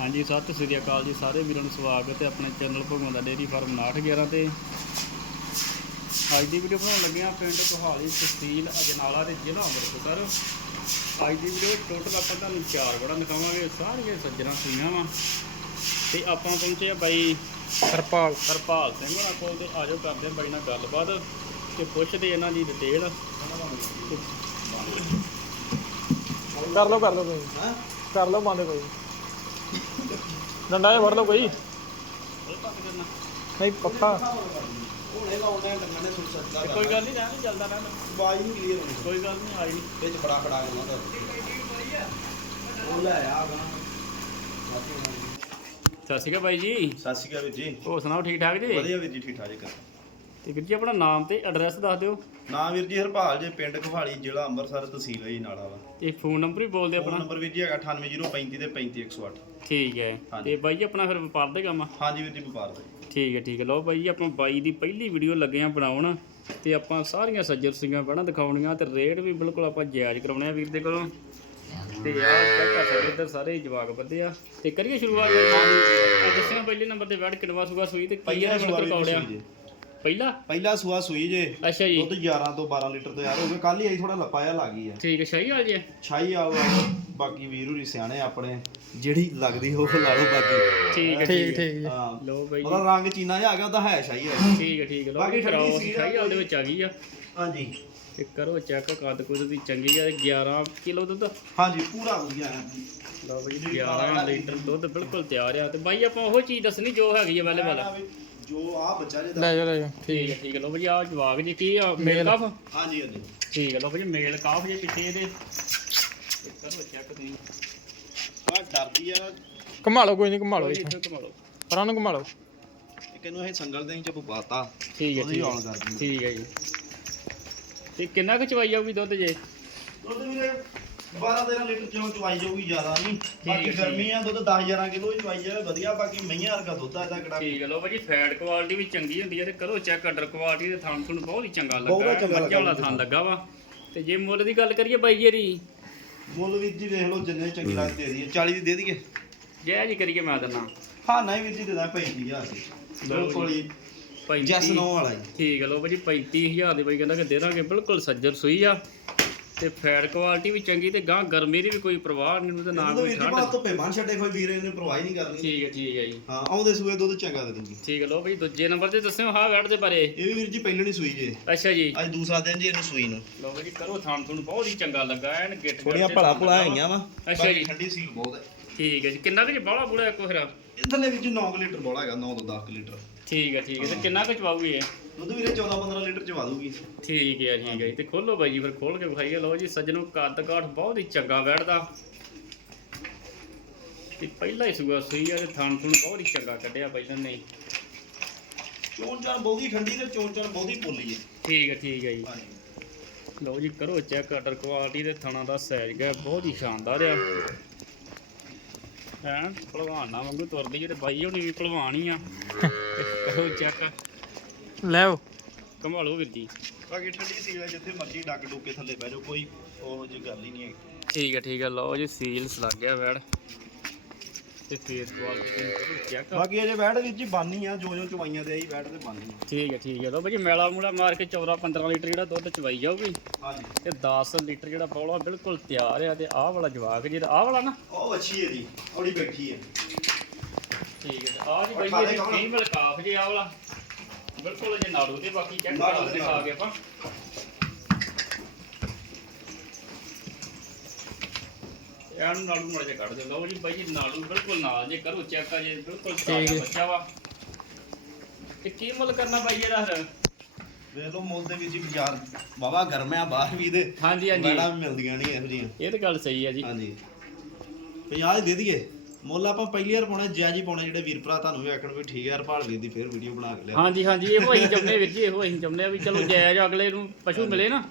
ਹਾਂਜੀ ਸਤਿ ਸ੍ਰੀ ਅਕਾਲ ਜੀ ਸਾਰੇ ਵੀਰਾਂ ਨੂੰ ਸਵਾਗਤ ਹੈ ਆਪਣੇ ਚੈਨਲ ਭਗਵਾਨ ਦਾ ਡੇਰੀ ਫਾਰਮ 911 ਤੇ। ਅੱਜ ਦੀ ਵੀਡੀਓ ਬਣਾਉਣ ਲੱਗੇ ਆ ਪਿੰਡ ਕੋਹਾਲੀ ਤਹਿਸੀਲ ਅਜਨਾਲਾ ਤੇ ਜ਼ਿਲ੍ਹਾ ਅੰਮ੍ਰਿਤਸਰ। ਅੱਜ ਦੀ ਵੀਡੀਓ ਟੋਟਲ ਆਪਾਂ ਤੁਹਾਨੂੰ ਚਾਰ ਬੜਾ ਦਿਖਾਵਾਂਗੇ ਸਾਰੀਆਂ ਸੱਜਣਾ ਸੁਈਆਂ ਵਾ। ਤੇ ਆਪਾਂ ਪਹੁੰਚੇ ਆ ਬਾਈ ਹਰਪਾਲ। ਹਰਪਾਲ ਸਿੰਘ ਹੋਣਾ ਕੋਲ ਤੇ ਆਜੋ ਕਰਦੇ ਆ ਬਾਈ ਨਾਲ ਗੱਲਬਾਤ ਤੇ ਪੁੱਛਦੇ ਇਹਨਾਂ ਦੀ ਡਿਟੇਲ ਕਰ ਲਓ ਕਰ ਲਓ ਕੋਈ ਕਰ ਲਓ ਬੰਦ ਕੋਈ ਡੰਡਾ ਜਿਹਾ ਫੜ ਲਓ ਕੋਈ। ਨਹੀਂ ਪੱਖਾ ਹੁਣੇ ਲਾਉਂਦੇ ਡੰਗਾਂ ਨੇ ਸੁਣ ਸਕਦਾ ਤੇ ਕੋਈ ਗੱਲ ਨਹੀਂ ਰਹਿਣ ਚੱਲਦਾ ਰਹਿਣ ਆਵਾਜ਼ ਨਹੀਂ ਕਲੀਅਰ ਹੋਣੀ। ਕੋਈ ਗੱਲ ਨਹੀਂ ਆਈ ਨਹੀਂ। ਵਿੱਚ ਬੜਾ ਖੜਾ ਕਰਨਾ ਤਾਂ ਉਹ ਲੈ ਆ ਗਾ ਸਤਿ ਸ਼੍ਰੀ ਅਕਾਲ ਬਾਈ ਜੀ। ਸਤਿ ਸ਼੍ਰੀ ਅਕਾਲ ਵੀਰ ਜੀ। ਹੋਰ ਸੁਣਾਓ ਠੀਕ ਠਾਕ ਜੀ? ਵਧੀਆ ਵੀਰ ਜੀ ਠੀਕ ਠਾਕ ਜੀ। ਕਰ ਤੇ ਵੀਰ ਜੀ ਆਪਣਾ ਨਾਮ ਤੇ ਐਡਰੈਸ ਦੱਸ ਦਿਓ। ਨਾਮ ਵੀਰ ਜੀ ਹਰਪਾਲ ਜੇ ਪਿੰਡ ਕੋਹਾਲੀ ਜ਼ਿਲ੍ਹਾ ਅੰਮ੍ਰਿਤਸਰ ਤਹਿਸੀਲ ਹੈ ਜੀ ਨਾਲਾ ਵਾ ਤੇ ਫੋਨ ਨੰਬਰ ਵੀ ਬੋਲ ਦਿਓ ਫੋਨ ਆਪਣਾ ਨੰਬਰ ਵੀਰ ਜੀ ਹੈਗਾ 98035 ਤੇ 35108 ਠੀਕ ਹੈ। ਤੇ ਬਾਈ ਜੀ ਆਪਣਾ ਫਿਰ ਵਪਾਰ ਦਾ ਕੰਮ ਆ? ਹਾਂਜੀ ਵੀਰ ਜੀ ਵਪਾਰ ਦਾ ਜੀ। ਠੀਕ ਹੈ ਠੀਕ ਹੈ। ਲਓ ਬਾਈ ਜੀ ਆਪਾਂ ਬਾਈ ਦੀ ਪਹਿਲੀ ਵੀਡੀਓ ਲੱਗੇ ਆ ਬਣਾਉਣ। ਤੇ ਆਪਾਂ ਸਾਰੀਆਂ ਸੱਜਰ ਸਿੰਘਾਂ ਪਹਿਲਾਂ ਦਿਖਾਉਣੀਆਂ ਤੇ ਰੇਟ ਵੀ ਬਿਲਕੁਲ ਆਪਾਂ ਜਾਇਜ਼ ਕਰਾਉਣੇ ਆ ਵੀਰ ਦੇ ਕੋਲੋਂ। ਤੇ ਆਹ ਚੈੱਕ ਕਰ ਸਕਦੇ ਇੱਧਰ ਸਾਰੇ ਹੀ ਜਵਾਕ ਬੱਦੇ ਆ। ਤੇ ਕਰੀਏ ਸ਼ੁਰੂਆਤ। ਆ ਦੱਸਿਆ ਪਹਿਲੇ ਨੰਬਰ ਤੇ ਬੈਠ ਕਿੰਨਵਾ ਸੂਗਾ ਸੂਈ ਤੇ ਕੀ ਪਹਿਲਾ ਆ ਸੂਆ ਵੀਰ ਰਿਕਾਰਡ ਜੀ ਆ ਸੂਈ ਜੇ। ਪਹਿਲਾ? ਪਹਿਲਾ ਸੂਆ ਸੂਈ ਜੇ। ਅੱਛਾ ਜੀ। ਦੁੱਧ 11 ਤੋਂ 12 ਲੀਟਰ ਤੋਂ ਯਾਰ ਹੋ ਗਿਆ। ਕੱਲ ਹੀ ਆਈ ਥੋੜਾ ਲੱਪਾ ਜਿਹਾ ਲੱਗ ਗਈ ਆ। ਠੀਕ ਹੈ ਸ਼ਾਹੀ ਆ ਜੀ ਛਾਈ ਆ ਵਾ, ਬਾਕੀ ਵੀਰ ਹੁਰੀ ਸਿਆਣੇ ਆਪਣੇ। ਜਿਹੜੀ ਲੱਗਦੀ ਉਹ ਲਾ ਲਓ ਬਾਕੀ। ਠੀਕ ਹੈ ਠੀਕ ਠੀਕ ਹੈ। ਲਓ ਬਾਈ ਉਹਦਾ ਰੰਗ ਚੀਨਾ ਜਿਹਾ ਆ ਗਿਆ ਉਹਦਾ ਹੈ ਸ਼ਾਹੀ ਹੈ ਠੀਕ ਹੈ ਠੀਕ ਲਓ ਬਾਕੀ ਸੀ ਸ਼ਾਹੀ ਵਾਲ ਦੇ ਵਿੱਚ ਆ ਗਈ ਆ। ਹਾਂਜੀ। ਤੇ ਕਰੋ ਚੈੱਕ ਕੱਦ ਕੁਦ ਦੀ ਚੰਗੀ ਆ 11 ਕਿਲੋ ਦੁੱਧ? ਹਾਂਜੀ ਪੂਰਾ ਵਧੀਆ ਹੈ ਲਓ ਬਾਈ 11 ਲੀਟਰ ਦੁੱਧ ਬਿਲਕੁਲ ਤਿਆਰ ਆ। ਤੇ ਬਾਈ ਆਪਾਂ ਉਹ ਚੀਜ਼ ਦੱਸਣੀ ਜੋ ਹੈਗੀ ਆ ਪਹਿਲੇ ਵਾਲਾ ਜੋ ਆ ਬੱਚਾ ਜੇ ਲੈ ਜਾ ਲੈ ਜਾ ਠੀਕ ਹੈ। ਠੀਕ ਹੈ ਲਓ ਬਾਈ ਆ ਜਵਾਗ ਜੀ ਕੀ ਆ? ਮੇਲ ਕਾਫ? ਹਾਂਜੀ ਹਾਂਜੀ। ਠੀਕ ਹੈ ਲਓ ਬਾਈ ਮੇਲ ਕਾਫ ਜੇ ਪਿੱਛੇ ਇਹਦੇ। ਤੇ ਕਰੋ ਚੈੱਕ ਤੁਸੀਂ। ਆ ਡਰਦੀ ਆ। ਘੁਮਾ ਲਓ ਕੋਈ ਨਹੀਂ ਘੁਮਾ ਲਓ ਇੱਥੇ ਇੱਥੇ ਘੁਮਾ ਲਓ ਪਰਾਂ ਨੂੰ ਘੁਮਾ ਲਓ ਇੱਕ ਇਹਨੂੰ ਇਹ ਸੰਗਲ ਦੇ ਚ ਪਵਾਤਾ ਠੀਕ ਹੈ ਉਹਦੀ ਕਰਦੀ ਠੀਕ ਹੈ ਜੀ। ਤੇ ਕਿੰਨਾ ਕੁ ਚਵਾਈ ਜਾਊਗੀ ਦੁੱਧ ਜੇ? ਦੁੱਧ ਵੀਰੇ 12 13 ਲੀਟਰ ਚੋਂ ਚਵਾਈ ਜਾਊਗੀ ਜ਼ਿਆਦਾ ਨਹੀਂ। ਬਾਕੀ ਠੀਕ ਹੈ, ਗਰਮੀ ਆ ਦੁੱਧ 10 11 ਕਿਲੋ ਹੀ ਚਵਾਈ ਜਾਵੇ ਵਧੀਆ। ਬਾਕੀ ਮਈਆਂ ਵਰਗਾ ਦੁੱਧ ਆ ਇਹਦਾ ਕਿਹੜਾ ਠੀਕ ਹੈ ਲੋ ਭਾਜੀ ਫੈਟ ਕੁਆਲਿਟੀ ਵੀ ਚੰਗੀ ਹੁੰਦੀ ਹੈ ਤੇ ਕਰੋ ਚੈੱਕ ਆਰਡਰ ਕੁਆਲਿਟੀ ਦੇ ਥਣ ਤੁਹਾਨੂੰ ਬਹੁਤ ਹੀ ਚੰਗਾ ਬਹੁਤ ਲੱਗਾ ਚੰਗਾ ਮੱਝਾਂ ਵਾਲਾ ਲੱਗਾ। ਥਣ ਲੱਗਾ ਵਾ। ਤੇ ਜੇ ਮੁੱਲ ਦੀ ਗੱਲ ਕਰੀਏ ਬਾਈ ਜੀ ਮੁੱਲ ਵੀਰ ਜੀ ਵੇਖ ਲਓ ਜਿੰਨੇ ਚੰਗੀ ਲੱਗਦੀ ਦੇ ਦਈਏ। 40 ਦੀ ਦੇ ਦਈਏ? ਜੈ ਜੀ ਕਰੀਏ ਮੈਂ ਦਿੰਦਾ। ਹਾਂ ਨਹੀਂ ਵੀਰ ਜੀ ਦੇ ਦਾਂ। 35000 ਦੀ ਬਿਲਕੁਲ ਹੀ ਜੈਸ 35 ਨੋ ਵਾਲਾ ਜੀ। ਠੀਕ ਹੈ ਲੋ ਭਾਜੀ 35000 ਦੇ ਬਾਈ ਕਹਿੰਦਾ ਕਿ ਦੇ ਦਾਂਗੇ। ਬਿਲਕੁਲ ਸੱਜਰ ਸੂਈ ਆ। ਤੇ ਫੈਟ ਕੁਆਲਿਟੀ ਵੀ ਚੰਗੀ ਤੇ ਗਾਂ ਗਰਮੀ ਦੀ ਵੀ ਕੋਈ ਪ੍ਰਵਾਹ ਨਹੀਂ ਤੇ ਨਾ ਕੋਈ ਠੰਡ ਬਾਤ ਧੁੱਪੇ ਬੰਨ ਛੱਡੇ ਕੋਈ ਵੀਰੇ ਨੇ ਪ੍ਰਵਾਹ ਨਹੀਂ ਕਰਨੀ। ਠੀਕ ਹੈ ਠੀਕ ਹੈ ਜੀ। ਹਾਂ ਆਉਂਦੇ ਸੂਏ ਦੁੱਧ ਚੰਗਾ ਦੇ ਦੂਗੀ ਠੀਕ ਹੈ ਲੋ ਭਾਜੀ ਦੂਜੇ ਨੰਬਰ ਤੇ ਦੱਸਿਓ ਹਾਂ ਵੈਟ ਦੇ ਬਾਰੇ। ਇਹ ਵੀ ਵੀਰ ਜੀ ਪਹਿਲਾਂ ਨਹੀਂ ਸੂਈ ਜੇ। ਅੱਛਾ ਜੀ। ਅੱਜ ਦੂਸਰਾ ਦਿਨ ਜੀ ਇਹਨੂੰ ਸੂਈ ਨੂੰ। ਲੋ ਭਾਜੀ ਕਰੋ ਥਣ ਤੁਹਾਨੂੰ ਬਹੁਤ ਹੀ ਚੰਗਾ ਲੱਗਾ ਐਨ ਗਿੱਟ ਥੋੜੀਆਂ ਭਲਾ ਭੁਲਾ ਆਈਆਂ ਵਾ ਅੱਛਾ ਜੀ। ਠੰਡੀ ਸੀਲ ਬਹੁਤ ਹੈ। ਠੀਕ ਹੈ ਜੀ ਕਿੰਨਾ ਕੁ ਜੀ ਬਾਹਲਾ ਬੁੜਾ ਕੋ ਫਿਰ ਵਿੱਚ 9 ਲੀਟਰ ਬੋਲਾ ਹੈਗਾ 9 ਤੋਂ 10 ਲੀਟਰ। ਠੀਕ ਹੈ ਠੀਕ ਹੈ ਤੇ ਕਿੰਨਾ ਕੁ ਚਵਾਉਗੀ ਇਹ? ਦੁੱਧ ਵੀਰੇ 14 15 ਲੀਟਰ ਚਵਾ ਦੂਗੀ ਠੀਕ ਹੈ ਠੀਕ ਹੈ। ਤੇ ਖੋਲੋ ਬਾਈ ਜੀ ਫਿਰ ਖੋਲ ਕੇ ਵਿਖਾਈਏ ਲਓ ਜੀ ਸੱਜਣੋ ਕੱਦ ਕਾਠ ਬਹੁਤ ਹੀ ਚੰਗਾ ਬੈਠਦਾ। ਤੇ ਪਹਿਲਾ ਹੀ ਸੂਆ ਸੂਈ ਆ ਤੇ ਥਣ ਥੁਣ ਬਹੁਤ ਹੀ ਚੰਗਾ ਕੱਢਿਆ ਪਹਿਲਾਂ ਨੇ। ਚੋਣ ਚਾਣ ਬਹੁਤੀ ਠੰਡੀ ਤੇ ਚੋਣ ਚਾਣ ਬਹੁਤੀ ਪੋਲੀ ਹੈ। ਠੀਕ ਹੈ ਠੀਕ ਹੈ ਜੀ। ਹਾਂਜੀ। ਲਓ ਜੀ ਕਰੋ ਚੈੱਕ ਆਰਡਰ ਕੁਆਲਿਟੀ ਦੇ ਥਣਾ ਦਾ ਸਾਈਜ਼ ਗਿਆ ਬਹੁਤ ਹੀ ਸ਼ਾਨਦਾਰ ਆ। ਹੈਂ ਭਲਵਾਨਾਂ ਵਾਂਗੂ ਤੁਰਦੀ ਜਿਹੜੇ ਬਾਈ ਹੋਣੀ ਵੀ ਭਲਵਾਨ ਹੀ ਆ। ਤੇ ਕਰੋ ਚੈੱਕ। ਲੈ ਆਓ। ਘਮਾਲੋ ਵੀਰ ਜੀ। ਬਾਕੀ ਠੰਡੀ ਸੀਲ ਹੈ ਜਿੱਥੇ ਮਰਜ਼ੀ ਡੱਕ ਡੁੱਕੇ ਥੱਲੇ ਬਹਿ ਜਾਓ ਕੋਈ ਉਹ ਜਿਹੀ ਗੱਲ ਹੀ ਨਹੀਂ ਹੈ ਠੀਕ ਹੈ ਠੀਕ ਹੈ ਲਓ ਜੀ ਸੀਲਸ ਲੱਗ ਗਿਆ ਵੈੜ। ਤੇ ਫੇਸ ਕਰੋ ਚੈੱਕ ਬਾਕੀ ਅਜੇ ਬੈਠ ਵਿੱਚ ਹੀ ਬਾਨੀ ਆ ਜੋ ਜੋ ਚਵਾਈਆਂ ਤੇ ਆਈ ਬੈਠ ਤੇ ਬਾਨੀ ਠੀਕ ਹੈ ਠੀਕ ਹੈ ਲਓ ਭਾਜੀ ਮੈਲਾ ਮੂਲਾ ਮਾਰ ਕੇ 14 15 ਲੀਟਰ ਜਿਹੜਾ ਦੁੱਧ ਚਵਾਈ ਜਾਊਗੀ। ਹਾਂਜੀ। ਤੇ 10 ਲੀਟਰ ਜਿਹੜਾ ਬੌਲਾ ਬਿਲਕੁਲ ਤਿਆਰ ਆ ਤੇ ਆਹ ਵਾਲਾ ਜਵਾਕ ਜਿਹੜਾ ਆਹ ਵਾਲਾ ਨਾ। ਉਹ ਅੱਛੀ ਹੈ ਜੀ ਔੜੀ ਬੈਠੀ ਹੈ। ਠੀਕ ਹੈ ਆਹ ਜੀ ਬਾਈ ਇਹਦੀ ਫੀਮੇਲ ਕਾਫ ਜੇ ਆਹ ਵਾਲਾ। ਬਿਲਕੁਲ ਜੇ ਨਾੜੂ ਤੇ ਬਾਕੀ ਚੈੱਕ ਨਾੜੂ ਕਰਾ ਦੇ ਖਾ ਕੇ ਆਪਾਂ। ਯਾਰ ਨਾੜੂ ਮੜ ਜੇ ਕੱਢ ਦੇ ਲਓ ਜੀ ਬਾਈ ਜੀ ਨਾੜੂ ਬਿਲਕੁਲ ਨਾਲ ਜੇ ਕਰੋ ਚੈੱਕ ਆ ਜੇ ਬਿਲਕੁਲ ਹੈ। ਬੱਚਾ ਵਾ। ਤੇ ਕੀ ਮੁੱਲ ਕਰਨਾ ਬਾਈ ਇਹਦਾ ਫਿਰ? ਵੇਖ ਲਓ ਮੁੱਲ ਦੇ ਵਿੱਚ ਹੀ ਬਾਜ਼ਾਰ ਵਾਵਾ ਗਰਮ ਆ ਬਾਹਰ ਵੀ ਦੇ ਹਾਂਜੀ ਹਾਂਜੀ। ਮੈਡਮ ਮਿਲਦੀਆਂ ਨਹੀਂ ਇਹੋ ਜਿਹੀਆਂ। ਇਹ ਤਾਂ ਗੱਲ ਸਹੀ ਹੈ ਜੀ। ਹਾਂਜੀ। 50 ਦੇ ਦਈਏ। ਮੁੱਲ ਆਪਾਂ ਪਹਿਲੀ ਵਾਰ ਪਾਉਣਾ ਜਾਇਜ਼ ਹੀ ਪਾਉਣਾ ਜਿਹੜੇ ਵੀਰ ਭਰਾ ਤੁਹਾਨੂੰ ਵੀ ਆਖਣ ਵੀ ਠੀਕ ਹੈ ਹਰਪਾਲ ਵੀਰ ਦੀ ਫੇਰ ਵੀਡੀਓ ਬਣਾ ਕੇ ਲਿਆ ਹਾਂਜੀ ਹਾਂਜੀ ਇਹੋ ਅਸੀਂ ਚਾਹੁੰਦੇ ਵੀਰ ਜੀ ਇਹੋ ਅਸੀਂ ਚਾਹੁੰਦੇ ਆ ਵੀ ਚਲੋ ਜਾਇਜ਼ ਅਗਲੇ ਨੂੰ ਪਸ਼ੂ ਮਿਲੇ ਨਾ।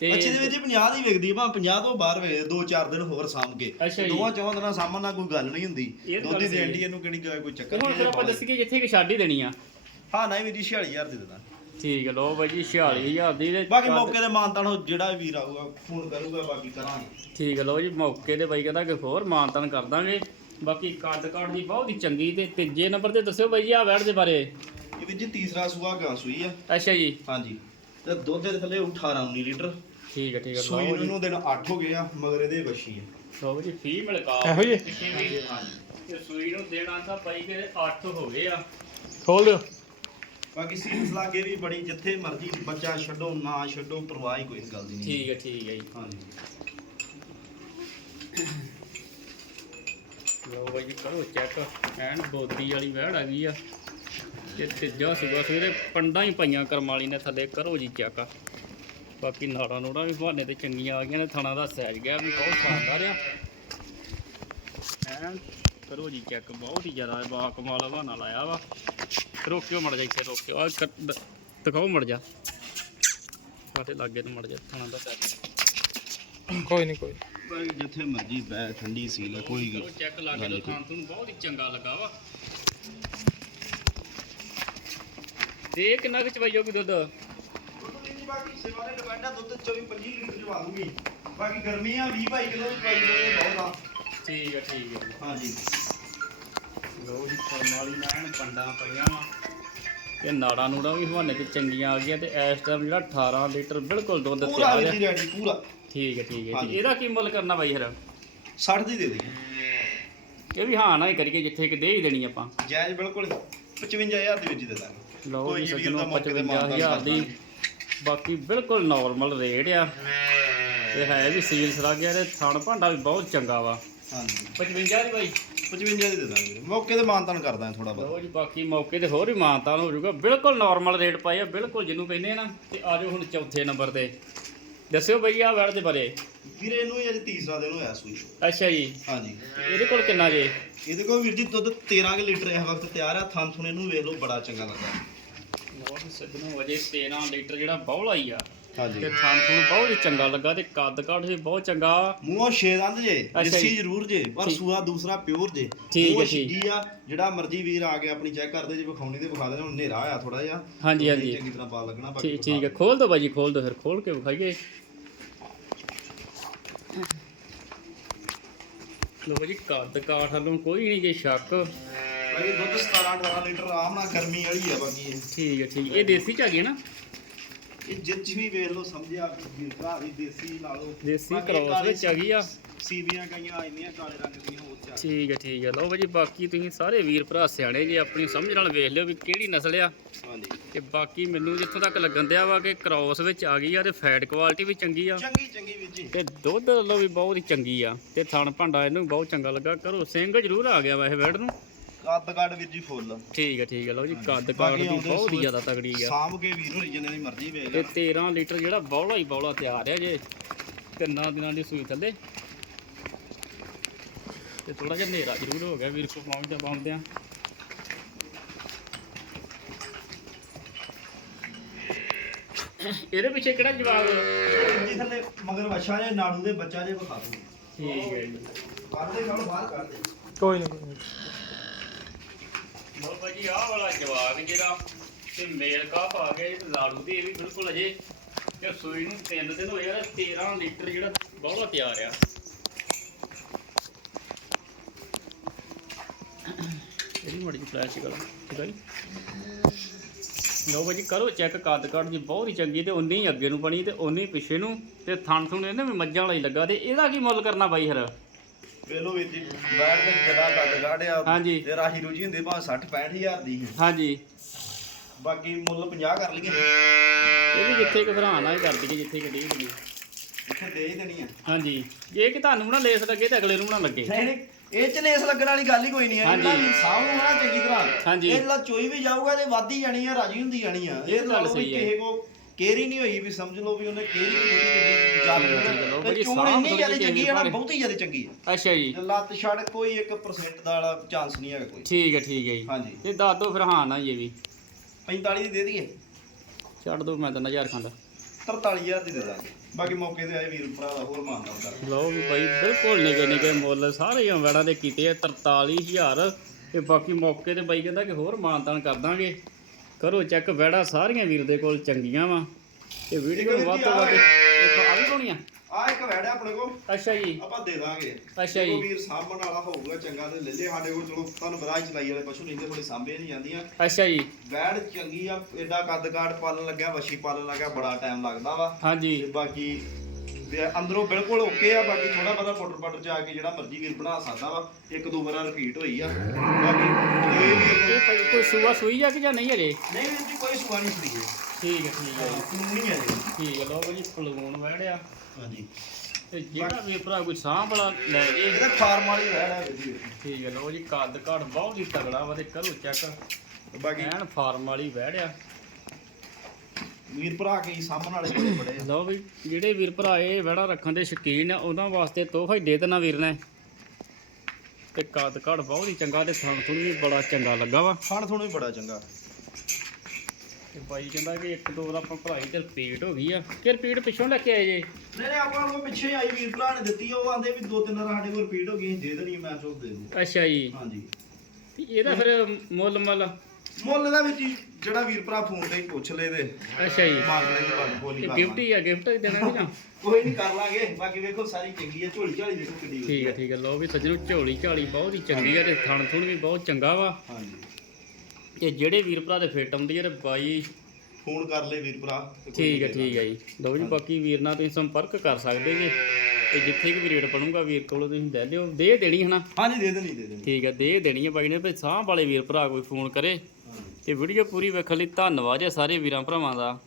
ਤੇ ਅੱਛੇ ਦੇ ਵਿੱਚ 50 ਦੀ ਵਿਕਦੀ ਆ ਭਾਵੇਂ 50 ਤੋਂ ਬਾਹਰ ਵੇ ਦੋ ਚਾਰ ਦਿਨ ਹੋਰ ਸਾਂਭ ਕੇ। ਅੱਛਾ ਜੀ। ਦੋਵਾਂ ਚੌਹਾਂ ਦਿਨਾਂ ਨਾਲ ਕੋਈ ਗੱਲ ਨਹੀਂ ਹੁੰਦੀ। ਇਹ ਤਾਂ ਦੁੱਧ ਦੀ ਗੱਲ ਸਹੀ ਐਂਡੀ ਇਹਨੂੰ ਕਿਹੜੀ ਕੋਈ ਤੇ ਚੱਕਰ ਹੁਣ ਫਿਰ ਆਪਾਂ ਦੱਸੀਏ ਜਿੱਥੇ ਕਿ ਛੱਡ ਹੀ ਦੇਣੀ ਆ। ਹਾਂ ਨਹੀਂ ਵੀਰ ਜੀ 46000 ਦੇ ਦੇਣਾ। ਠੀਕ ਹੈ ਲੋ ਬਾਈ ਜੀ 46000 ਦੀ ਤੇ ਬਾਕੀ ਮੌਕੇ ਤੇ ਮਾਨਤਾਨ ਜਿਹੜਾ ਵੀ ਵੀਰ ਆਊਗਾ ਫੋਨ ਕਰੂਗਾ ਬਾਕੀ ਕਰਾਂਗੇ। ਠੀਕ ਹੈ ਲੋ ਜੀ ਮੌਕੇ ਤੇ ਬਾਈ ਕਹਿੰਦਾ ਕਿ ਹੋਰ ਮਾਨਤਨ ਕਰ ਦਾਂਗੇ। ਬਾਕੀ ਕੱਦ ਕਾਠ ਦੀ ਬਹੁਤ ਹੀ ਚੰਗੀ ਤੇ ਤੀਜੇ ਨੰਬਰ ਤੇ ਦੱਸਿਓ ਬਾਈ ਜੀ ਆ ਵੈੜ ਦੇ ਬਾਰੇ। ਇਹ ਵੀਰ ਜੀ ਤੀਸਰਾ ਸੂਆ ਗਾਂ ਸੂਈ ਆ। ਅੱਛਾ ਜੀ। ਹਾਂਜੀ। ਤੇ ਦੁੱਧ ਦੇ ਥੱਲੇ 18 19 ਲੀਟਰ। ਠੀਕ ਹੈ ਠੀਕ ਹੈ ਸੂਈ ਲਓ ਜੀ। ਨੂੰ ਦਿਨ 8 ਹੋ ਗਏ ਆ ਮਗਰ ਇਹਦੇ ਵਸ਼ੀ ਆ। ਲਓ ਜੀ ਫੀਮੇਲ ਕਾ ਇਹੋ ਜਿਹੇ? ਤੇ ਸੂਈ ਨੂੰ ਦੇਣਾ ਤਾਂ ਬਾਈ ਕੇ 8 ਹੋ ਗਏ ਆ। ਖੋਲ ਦਿਓ। ਬਾਕੀ ਸੀਰੀਜ਼ ਲਾਗੇ ਵੀ ਬੜੀ ਜਿੱਥੇ ਮਰਜ਼ੀ ਬੱਚਾ ਛੱਡੋ ਨਾ ਛੱਡੋ ਪਰਵਾਹ ਹੀ ਕੋਈ ਗੱਲ ਦੀ ਨਹੀਂ। ਠੀਕ ਹੈ ਠੀਕ ਹੈ ਜੀ। ਹਾਂਜੀ। ਲਓ ਬਾਈ ਜੀ, ਕਰੋ ਚੈੱਕ ਐਨ ਬੋਦੀ ਵਾਲੀ ਵਹਿੜ ਆ ਗਈ ਆ। ਤੇ ਤੀਜਾ ਸੁਬਾ ਸਵੇਰੇ ਪੰਡਾਂ ਹੀ ਪਈਆਂ ਕਰਮ ਨੇ ਥੱਲੇ, ਕਰੋ ਜੀ ਚੈੱਕ ਬਾਕੀ ਨਾੜਾਂ ਨੂੜਾਂ ਵੀ ਬਹਾਨੇ ਤੇ ਚੰਗੀਆਂ ਆ ਗਈਆਂ ਨੇ, ਥਣਾ ਦਾ ਸਹਿਜ ਗਿਆ ਵੀ ਬਹੁਤ ਸ਼ਾਨਦਾਰ ਆ। ਐਨ ਕਰੋ ਜੀ ਚੈੱਕ ਬਹੁਤ ਹੀ ਜ਼ਿਆਦਾ ਬਾ ਕਮਾਲ ਬਹਾਨਾ ਲਾਇਆ ਵਾ। ਰੋਕਿਓ ਮੜ ਜਾ ਇੱਥੇ, ਰੋਕਿਓ। ਆ ਦਿਖਾਓ ਮੜ ਜਾ। ਸਾਡੇ ਲਾਗੇ ਨੂੰ ਮੜ ਜਾ, ਥਣਾ ਦਾ ਸੈਜ ਕੋਈ ਨਹੀਂ ਕੋਈ ਬਾਕੀ ਜਿੱਥੇ ਮਰਜ਼ੀ ਬੈ ਠੰਡੀ ਸੀਲ ਆ, ਕੋਈ ਚੈੱਕ ਲਾ ਕੇ ਗੱਲ ਦਿਖਾਉਣ ਤੁਹਾਨੂੰ ਬਹੁਤ ਹੀ ਚੰਗਾ ਲੱਗਾ ਵਾ। ਤੇ ਕਿੰਨਾ ਕੁ ਚਵਾਈ ਜਾਊਗੀ ਦੁੱਧ। ਬਾਕੀ ਸੇਵਾ ਦੇ ਡਿਪੈਂਡ ਆ ਦੁੱਧ 24 25 ਲੀਟਰ ਜਵਾ ਦੂਗੀ। ਬਾਕੀ ਗਰਮੀ ਆ 20 22 ਕਿਲੋ ਦੀ ਪਾਈ ਜਾਵੇ ਬਹੁਤ ਆ। ਠੀਕ ਹੈ ਠੀਕ ਹੈ ਹਾਂਜੀ। ਲੋ ਜੀ ਫਰਮ ਵਾਲੀ ਨਾਨ ਪੰਡਾਂ ਪਈਆਂ ਵਾ। ਇਹ ਨਾੜਾਂ ਨੂੜਾਂ ਵੀ ਹਵਾਨੇ ਤੇ ਚੰਗੀਆਂ ਆ ਗਈਆਂ ਤੇ ਇਸ ਟਾਈਮ ਜਿਹੜਾ 18 ਲੀਟਰ ਬਿਲਕੁਲ ਦੁੱਧ ਪੂਰਾ ਤਿਆਰ ਵੀਰ ਹੈ ਜੀ ਪੂਰਾ। ਠੀਕ ਹੈ ਠੀਕ ਹੈ ਹਾਂਜੀ। ਇਹਦਾ ਕੀ ਮੁੱਲ ਕਰਨਾ ਬਾਈ ਫਿਰ? 60 ਦੀ ਦੇ ਦੇ ਇਹ ਵੀ ਹਾਂ ਨਾ ਹੀ ਕਰੀਏ ਜਿੱਥੇ ਕਿ ਦੇ ਹੀ ਦੇਣੀ ਆਪਾਂ। ਜਾਇਜ਼ ਬਿਲਕੁਲ 55000 ਦੇ ਵਿੱਚ ਹੀ ਦੇ ਦਾਂਗੇ। ਲਓ ਕੋਈ ਜੀ ਵੀਰ ਸੱਜਣੋ ਦਾ ਮੌਕੇ ਤੇ ਮਾਨਤਾਨ 55000 ਦੀ। ਕਰ ਬਾਕੀ ਬਿਲਕੁਲ ਨਾਰਮਲ ਰੇਟ ਆ। ਇਹ ਹੈ ਵੀ ਸੀਲ ਸਰਾ ਗਿਆ ਤੇ ਥਣ ਭਾਂਡਾ ਵੀ ਬਹੁਤ ਚੰਗਾ ਵਾ। ਹਾਂਜੀ। 55 ਦੀ ਬਾਈ? 55 ਦੀ ਦੇ ਦਾਂਗੇ। ਵੀਰੇ। ਮੌਕੇ ਤੇ ਮਾਨਤਾਨ ਕਰਦਾ ਥੋੜਾ ਬਹੁਤ। ਲਓ ਜੀ ਬਾਕੀ ਮੌਕੇ ਤੇ ਹੋਰ ਵੀ ਮਾਨਤਾਨ ਹੋ ਜਾਊਗਾ। ਬਿਲਕੁਲ ਨਾਰਮਲ ਰੇਟ ਪਾਏ ਆ ਬਿਲਕੁਲ ਜਿਹਨੂੰ ਕਹਿੰਦੇ ਆ ਨਾ ਤੇ ਆ ਜਾਓ ਹੁਣ ਚੌਥੇ ਨੰਬਰ ਤੇ। ਦੱਸਿਓ ਬਈ ਆ ਵੜ ਦੇ ਬਾਰੇ। ਵੀਰੇ ਇਹਨੂੰ ਅੱਜ ਤੀਸਰਾ ਦਿਨ ਹੋਇਆ ਸੂਈ ਅੱਛਾ ਜੀ। ਹਾਂਜੀ। ਇਹਦੇ ਕੋਲ ਕਿੰਨਾ ਜੇ? ਇਹਦੇ ਕੋਲ ਵੀਰ ਜੀ ਦੁੱਧ 13 ਕਿ ਲੀਟਰ ਇਸ ਵਕਤ ਤਿਆਰ ਆ। ਥਣ ਥੁਣੇ ਨੂੰ ਵੇਖ ਲਓ ਬੜਾ ਚੰਗਾ ਲੱਗਾ ਬਹੁਤ ਸੱਜਣੋ ਅਜੇ 13 ਲੀਟਰ ਜਿਹੜਾ ਬੌਲਾ ਹੀ ਆ। ਹਾਂਜੀ। ਤੇ ਥਾਂ ਥੂਣ ਬਹੁਤ ਹੀ ਚੰਗਾ ਲੱਗਾ ਤੇ ਕੱਦ ਕਾਠ ਵੀ ਬਹੁਤ ਚੰਗਾ। ਮੂੰਹੋਂ ਛੇ ਦੰਦ ਜੇ ਅੱਛਾ ਜੀ। ਦੇਸੀ ਜ਼ਰੂਰ ਜੇ ਪਰ ਠੀਕ। ਸੂਆ ਦੂਸਰਾ ਪਿਓਰ ਜੇ। ਠੀਕ ਹੈ, ਮੂੰਹੋਂ ਠੀਕ। ਛਿੱਜੀ ਆ ਜਿਹੜਾ ਮਰਜ਼ੀ ਵੀਰ ਆ ਕੇ ਆਪਣੀ ਚੈੱਕ ਕਰਦੇ ਜੇ ਵਿਖਾਉਣੀ ਤੇ ਵਿਖਾ ਦੇਣਾ ਹੁਣ ਹਨੇਰਾ ਆ ਥੋੜਾ ਜਿਹਾ। ਹਾਂਜੀ, ਹਾਂਜੀ। ਚੰਗੀ ਤਰ੍ਹਾਂ ਪਾ ਲੱਗਣਾ ਬਾਕੀ ਠੀਕ ਠੀਕ ਹੈ। ਖੋਲ ਦੋ ਬਾਜੀ ਖੋਲ ਦੋ ਫਿਰ ਖੋਲ ਕੇ ਵਿਖਾਈਏ। ਲੋ ਬਾਜੀ ਕੱਦ ਕਾਠ ਵੱਲੋਂ ਕੋਈ ਨਹੀਂ ਜੇ ਸ਼ੱਕ। ਬਾਕੀ ਦੁੱਧ 17 18 ਲੀਟਰ ਆਰਾਮ ਨਾਲ ਗਰਮੀ ਵਾਲੀ ਆ ਬਾਕੀ ਇਹ। ਠੀਕ ਹੈ ਠੀਕ ਇਹ ਦੇਸੀ ਚ ਆ ਗਈ ਨਾ? ਇਹ ਜਿੱਚ ਵੀ ਵੇਖ ਲਓ ਸਮਝਿਆ ਵੀਰ ਭਰਾ ਵੀ ਦੇਸੀ ਲਾ ਲਓ। ਦੇਸੀ ਬਾਕੀ ਕ੍ਰੋਸ ਕਾਲੀ ਵਿੱਚ ਆ ਗਈ ਆ। ਸੀਬੀਆਂ ਕਈਆਂ ਇੰਨੀਆਂ ਕਾਲੇ ਰੰਗ ਦੀਆਂ ਹੋਰ ਚ ਆ ਗਈਆਂ। ਠੀਕ ਹੈ ਠੀਕ ਹੈ ਲਓ ਬਾਜੀ ਬਾਕੀ ਤੁਸੀਂ ਸਾਰੇ ਵੀਰ ਭਰਾ ਸਿਆਣੇ ਜੇ ਆਪਣੀ ਸਮਝ ਨਾਲ ਵੇਖ ਲਿਓ ਵੀ ਕਿਹੜੀ ਨਸਲ ਆ। ਹਾਂਜੀ। ਤੇ ਬਾਕੀ ਮੈਨੂੰ ਜਿੱਥੋਂ ਤੱਕ ਲੱਗਣ ਦਿਆ ਵਾ ਕਿ ਕ੍ਰੋਸ ਵਿੱਚ ਆ ਗਈ ਆ ਤੇ ਫੈਟ ਕੁਆਲਿਟੀ ਵੀ ਚੰਗੀ ਆ। ਚੰਗੀ ਚੰਗੀ ਵੀਰ ਜੀ। ਤੇ ਦੁੱਧ ਵੱਲੋਂ ਵੀ ਬਹੁਤ ਹੀ ਚੰਗੀ ਆ। ਤੇ ਥਣ ਭਾਂਡਾ ਇਹਨੂੰ ਬਹੁਤ ਚੰਗਾ ਲੱਗਾ। ਕਰੋ ਸਿੰਘ ਜ਼ਰੂਰ ਆ ਗਿਆ ਵਾ ਇਹ ਵੈੜ ਨੂੰ। ਕੱਦ ਕੱਦ ਵੀਰ ਜੀ ਫੁੱਲ। ਠੀਕ ਹੈ ਠੀਕ ਹੈ ਲਓ ਜੀ ਕੱਦ ਵੀ ਆਉਂਦੇ ਬਹੁਤ ਹੀ ਜ਼ਿਆਦਾ ਤਗੜੀ ਆ। ਸਾਂਭ ਕੇ ਵੀਰ ਹੋਰੀ ਜਿੰਨੇ ਦੀ ਮਰਜ਼ੀ ਵੇਚ ਤੇ ਲੈ 13 ਲੀਟਰ ਜਿਹੜਾ ਬੌਲਾ ਹੀ ਬੌਲਾ ਤਿਆਰ ਹੈ ਜੇ। ਤਿੰਨਾਂ ਦਿਨਾਂ ਦੀ ਸੂਈ ਥੱਲੇ। ਤੇ ਥੋੜਾ ਜਿਹਾ ਹਨੇਰਾ ਜ਼ਰੂਰ ਹੋ ਗਿਆ ਵੀਰ ਕੋ ਪਹੁੰਚਦਾ ਪਹੁੰਚਦਿਆਂ ਇਹਦੇ ਪਿੱਛੇ ਕਿਹੜਾ ਜਵਾਬ ਜੀ ਥੱਲੇ ਮਗਰ ਵਛਾ ਜੇ ਨਾੜੂ ਦੇ ਬੱਚਾ ਜੇ ਵਿਖਾ ਦੂੰ ਠੀਕ ਹੈ ਜੀ। ਕੱਢ ਦੇ ਕੱਢ ਬਾਹਰ ਕੱਢ ਦੇ। ਕੋਈ ਨਹੀਂ। ਲੋ ਭਾਜੀ ਆਹ ਵਾਲਾ ਜਵਾਕ ਜਿਹੜਾ ਤੇ ਮੇਲ ਕਾ ਪਾ ਕੇ ਲਾੜੂ ਦੀ, ਇਹ ਵੀ ਬਿਲਕੁਲ ਅਜੇ ਤੇ ਸੂਈ ਨੂੰ ਤਿੰਨ ਦਿਨ ਹੋਏ ਆ 13 ਲੀਟਰ ਜਿਹੜਾ ਬਹੁਤਾ ਤਿਆਰ ਆ। ਇਹਦੀ ਮੜੀ ਫਲੈਸ਼ ਕਰ ਠੀਕ ਹੈ ਜੀ? ਲੋ ਭਾਜੀ ਕਰੋ ਚੈੱਕ ਕੱਦ ਕੱਦ ਦੀ ਬਹੁਤ ਹੀ ਚੰਗੀ ਤੇ ਉਨੀ ਹੀ ਅੱਗੇ ਨੂੰ ਬਣੀ ਤੇ ਉਨੀ ਹੀ ਪਿੱਛੇ ਨੂੰ ਤੇ ਥਣ ਥੁਣ ਇਹਨੇ ਵੀ ਮੱਝਾਂ ਵਾਲਾ ਹੀ ਲੱਗਾ ਤੇ ਇਹਦਾ ਕੀ ਮੁੱਲ ਕਰਨਾ ਬਾਈ ਹਰ ਵੇਲੋ ਜੀ ਬੈਠ ਕੇ ਜੜਾ ਕੱਟ ਕਾਢਿਆ ਹਾਂਜੀ। ਤੇ ਰਾਹੀ ਰੂਜੀ ਹੁੰਦੇ ਭਾਵੇਂ 60 65000 ਦੀ ਸੀ। ਹਾਂਜੀ ਬਾਕੀ ਮੁੱਲ 50 ਕਰ ਲਈਏ ਇਹ ਵੀ ਜਿੱਥੇ ਨਾਲ ਹੀ ਕਰ ਦਈਏ ਜਿੱਥੇ ਗੱਡੀ ਹੁੰਦੀ ਇੱਥੇ ਦੇ ਹੀ ਦੇਣੀ ਆ ਹਾਂਜੀ ਇਹ ਕਿ ਤੁਹਾਨੂੰ ਨਾ ਲੇਸ ਲੱਗੇ ਤੇ ਅਗਲੇ ਨੂੰ ਨਾ ਲੱਗੇ ਨਹੀਂ ਨਹੀਂ ਇਹ ਚ ਲੇਸ ਲੱਗਣ ਵਾਲੀ ਗੱਲ ਹੀ ਕੋਈ ਨਹੀਂ ਹੈ ਹਾਂਜੀ। ਜਿਹੜਾ ਇਨਸਾਨ ਨੂੰ ਹੋਣਾ ਚੰਗੀ ਤਰ੍ਹਾਂ ਹਾਂਜੀ। ਇਹ ਲਾ ਚੋਈ ਵੀ ਜਾਊਗਾ ਤੇ ਹੀ ਜਾਣੀ ਆ ਰਾਜੀ ਹੁੰਦੀ ਜਾਣੀ ਆ ਇਹ ਗੱਲ ਲਓ ਵੀ ਸਹੀ ਹੈ। ਕਿਸੇ ਕੋ ਕੇਰੀ ਨਹੀਂ ਹੋਈ ਵੀ ਸਮਝ ਲਓ ਵੀ ਉਹਨੇ ਕੇਰੀ ਕੀਤੀ ਤੇ ਜਾਲ ਠੀਕ ਹੈ, ਚਲੋ ਤੇ ਚੋਣ ਇੰਨੀ ਜ਼ਿਆਦਾ ਚੰਗੀ ਆ ਨਾ। ਬਹੁਤੀ ਜ਼ਿਆਦਾ ਚੰਗੀ ਆ। ਅੱਛਾ ਜੀ। ਲੱਤ ਛੱਡ ਕੋਈ 1% ਦਾ ਵਾਲਾ ਚਾਂਸ ਨਹੀਂ ਹੈਗਾ ਕੋਈ। ਠੀਕ ਹੈ ਠੀਕ ਹੈ ਜੀ। ਹਾਂਜੀ। ਤੇ ਦੱਸ ਦਿਓ ਫਿਰ ਹਾਂ ਨਾ ਜੀ ਇਹ ਵੀ। 45 ਦੀ ਦੇ ਦਈਏ। ਛੱਡ ਦਿਓ ਮੈਂ ਤਾਂ ਹਜ਼ਾਰ ਖੰਡ। 43000 ਦੀ ਦੇ ਦਾਂਗੇ। ਬਾਕੀ ਮੌਕੇ ਤੇ ਆਏ ਵੀਰ ਭਰਾ ਦਾ ਹੋਰ ਮਾਨਦਾ ਹੁੰਦਾ ਲਓ ਵੀ ਬਾਈ ਬਿਲਕੁਲ ਨਿਕੇ ਨਿਕੇ ਮੁੱਲ ਸਾਰੇ ਵੜਾ ਦੇ ਕੀਤੇ ਆ 43000 ਤੇ ਬਾਕੀ ਮੌਕੇ ਤੇ ਬਾਈ ਕਹਿੰਦਾ ਕਿ ਹੋਰ ਮਾਨਤਾਨ ਕਰ ਦਾਂਗੇ। ਕਰੋ ਚੈੱਕ ਵੜਾ ਸਾਰੀਆਂ ਵੀਰ ਦੇ ਕੋਲ ਚੰਗੀਆਂ ਵਾ। ਤੇ ਵੀਡੀਓ ਇੱਕ ਵੱਧ ਤੋਂ ਵੱਧ ਇੱਕ ਆ ਵੀ ਪਾਉਣੀ ਆ? ਇੱਕ ਵੈੜ ਆਪਣੇ ਕੋਲ। ਅੱਛਾ ਜੀ। ਆਪਾਂ ਦੇ ਦਾਂਗੇ। ਅੱਛਾ ਜੇ। ਵੀਰ ਸਾਂਭਣ ਵਾਲਾ ਹੋਊਗਾ ਚੰਗਾ ਤੇ ਲੈ ਲੈ ਸਾਡੇ ਕੋਲ। ਚਲੋ ਤੁਹਾਨੂੰ ਬਰਾਜ ਚਲਾਈ ਵਾਲੇ ਪਸ਼ੂ ਨਹੀਂ ਤੇ ਥੋੜੀ ਨਹੀਂ ਜਾਂਦੀਆਂ। ਅੱਛਾ ਜੀ। ਵੈੜ ਚੰਗੀ ਆ ਏਡਾ ਕੱਦ ਕਾਠ ਪਾਲਣ ਲੱਗਿਆ ਵਸ਼ੀ ਪਾਲਣ ਲੱਗਿਆ ਬੜਾ ਟਾਈਮ ਲੱਗਦਾ ਵਾ। ਹਾਂਜੀ। ਤੇ ਬਾਕੀ ਤੇ ਅੰਦਰੋਂ ਬਿਲਕੁਲ ਓਕੇ ਆ ਬਾਕੀ ਥੋੜਾ ਬਹੁਤਾ ਫੋਟਰ ਪਾਟਰ ਚ ਆ ਕੇ ਜਿਹੜਾ ਮਰਜ਼ੀ ਵੀਰ ਬਣਾ ਸਕਦਾ ਵਾ ਇੱਕ ਦੋ ਵਾਰ ਰਿਪੀਟ ਹੋਈ ਆ। ਬਾਕੀ ਇਹ ਵੀ ਇਹ ਭਾਈ ਕੋਈ ਸੂਆ ਸੂਈ ਆ ਕਿ ਜਾਂ ਨਹੀਂ ਹਲੇ ਨਹੀਂ ਵੀਰ ਜੀ ਕੋਈ ਸੁਆਣੀ ਨਹੀਂ ਹੈ। ਠੀਕ ਹੈ ਠੀਕ ਹੈ ਕਾਨੂੰਨ ਨਹੀਂ ਹੈ ਜੀ। ਠੀਕ ਹੈ ਲੋ ਭਾਈ ਪਲੂਣ ਵੜਿਆ। ਹਾਂਜੀ। ਤੇ ਜਿਹੜਾ ਵੀ ਭਰਾ ਕੋਈ ਸਾਂਭ ਵਾਲਾ ਲੈ ਜੇ। ਇਹਦਾ ਫਾਰਮ ਵਾਲੀ ਹੈ ਵੀਰ ਜੀ। ਠੀਕ ਹੈ ਲੋ ਜੀ ਕੱਦ ਘੜ ਬਹੁਤ ਹੀ ਤਗੜਾ ਵਾ ਤੇ ਕਰੋ ਚੈੱਕ ਬਾਕੀ ਐਨ ਫਾਰਮ ਵਾਲੀ ਵੜਿਆ ਵੀਰ ਭਰਾ ਕੇ ਹੀ ਸਾਹਮਣ ਵਾਲੇ ਬੜੇ ਬੜੇ ਆ। ਲਓ ਵੀ ਜਿਹੜੇ ਵੀਰ ਭਰਾ ਇਹ ਵੜਾ ਰੱਖਣ ਦੇ ਸ਼ੌਕੀਨ ਆ ਉਹਨਾਂ ਵਾਸਤੇ ਤੋਹਫਾ ਹੀ ਦੇ ਦੇਣਾ ਵੀਰ ਨੇ। ਤੇ ਕੱਦ ਘੜ ਬਹੁਤ ਹੀ ਚੰਗਾ ਤੇ ਥਣ ਥੁਣ ਵੀ ਬੜਾ ਚੰਗਾ ਲੱਗਾ ਵਾ। ਖਾਣ ਥੋੜਾ ਵੀ ਬੜਾ ਚੰਗਾ। ਤੇ ਬਾਈ ਕਹਿੰਦਾ ਕਿ ਇੱਕ ਦੋ ਦਾ ਆਪਾਂ ਭਰਾਈ ਤੇ ਰਿਪੀਟ ਹੋ ਗਈ ਆ। ਕਿ ਰਿਪੀਟ ਪਿੱਛੋਂ ਲੈ ਕੇ ਆਏ ਜੇ? ਨਹੀਂ ਨਹੀਂ ਆਪਾਂ ਨੂੰ ਪਿੱਛੇ ਆਈ ਵੀਰ ਭਰਾ ਨੇ ਦਿੱਤੀ ਉਹ ਆਂਦੇ ਵੀ ਦੋ ਤਿੰਨ ਵਾਰ ਸਾਡੇ ਕੋਲ ਰਿਪੀਟ ਹੋ ਗਈ ਦੇ ਦੇਣੀ ਮੈਂ ਚੋਕ ਦੇ ਦੂੰ ਅੱਛਾ ਜੀ। ਹਾਂਜੀ। ਤੇ ਇਹਦਾ ਫਿਰ ਮੁੱਲ ਮੱਲ ਮੁੱਲ ਦਾ ਹੀ ਜਿਹੜਾ ਵੀਰ ਭਰਾ ਫੋਨ ਤੇ ਹੀ ਪੁੱਛ ਲੇ ਤੇ ਅੱਛਾ ਜੀ। ਮੰਗ ਲੈ ਜੇ ਬਾਕੀ ਬੋਲੀ ਇਹ ਕਰ ਗਿਫਟ ਹੀ ਆ ਗਿਫਟ ਹੀ ਦੇਣਾ ਕਿ ਜਾਂ ਕੋਈ ਨਹੀਂ ਕਰ ਲਾਂਗੇ। ਬਾਕੀ ਵੇਖੋ ਸਾਰੀ ਚੰਗੀ ਹੈ ਝੋਲੀ ਝਾਲੀ ਦੇਖੋ ਕਿੱਡੀ ਠੀਕ ਹੈ ਠੀਕ ਹੈ ਲੋ ਵੀ ਸੱਜਣੋ ਝੋਲੀ ਝਾਲੀ ਬਹੁਤ ਹੀ ਚੰਗੀ ਆ ਤੇ ਥਣ ਥੁਣ ਵੀ ਬਹੁਤ ਚੰਗਾ ਵਾ। ਹਾਂਜੀ। ਤੇ ਜਿਹੜੇ ਵੀਰ ਭਰਾ ਦੇ ਫਿੱਟ ਆਉਂਦੀ ਆ ਤੇ ਬਾਈ ਫੋਨ ਕਰ ਲੈ ਵੀਰ ਭਰਾ ਕੋਈ ਠੀਕ ਹੈ ਦੇ ਠੀਕ ਹੈ ਜੀ। ਲਓ ਜੀ ਬਾਕੀ ਵੀਰ ਨਾਲ ਤੁਸੀਂ ਸੰਪਰਕ ਕਰ ਸਕਦੇ ਜੀ। ਤੇ ਜਿੱਥੇ ਵੀ ਰੇਟ ਬਣੂਗਾ ਵੀਰ ਕੋਲੋਂ ਤੁਸੀਂ ਲੈ ਲਿਓ ਦੇ ਦੇਣੀ ਹਨਾ ਹਾਂਜੀ ਦੇ ਦੇਣੀ ਦੇ ਦੇਣੀ। ਠੀਕ ਹੈ ਦੇ ਦੇਣੀ ਹੈ ਬਾਈ ਨੇ। ਭਈ ਸਾਹ ਵਾਲੇ ਵੀਰ ਭਰਾ ਕੋਈ ਫੋਨ ਕਰੇ। ਤੇ ਵੀਡੀਓ ਪੂਰੀ ਵੇਖਣ ਲਈ ਧੰਨਵਾਦ ਹੈ ਸਾਰੇ ਵੀਰਾਂ ਭਰਾਵਾਂ ਦਾ।